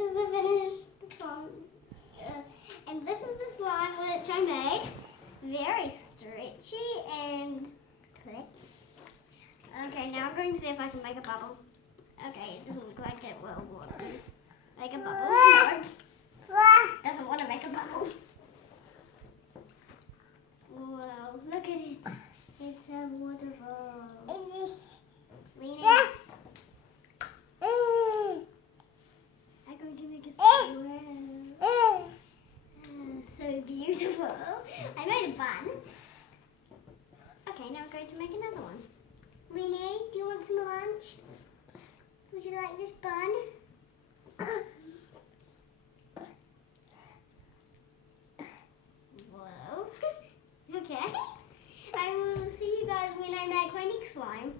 is the finished one. And this is the slime which I made. Very stretchy and click. Okay, now I'm going to see if I can make a bubble. Okay, it doesn't look like it will want to make a bubble. No. Doesn't want to make a bubble. Wow, look at it. It's a waterfall. Lean in. I'm going to make a swirl. So beautiful. I made a bun. Okay, now I'm going to make another one. Leanie, do you want some lunch? Would you like this bun? Whoa. Okay. I will see you guys when I make my next slime.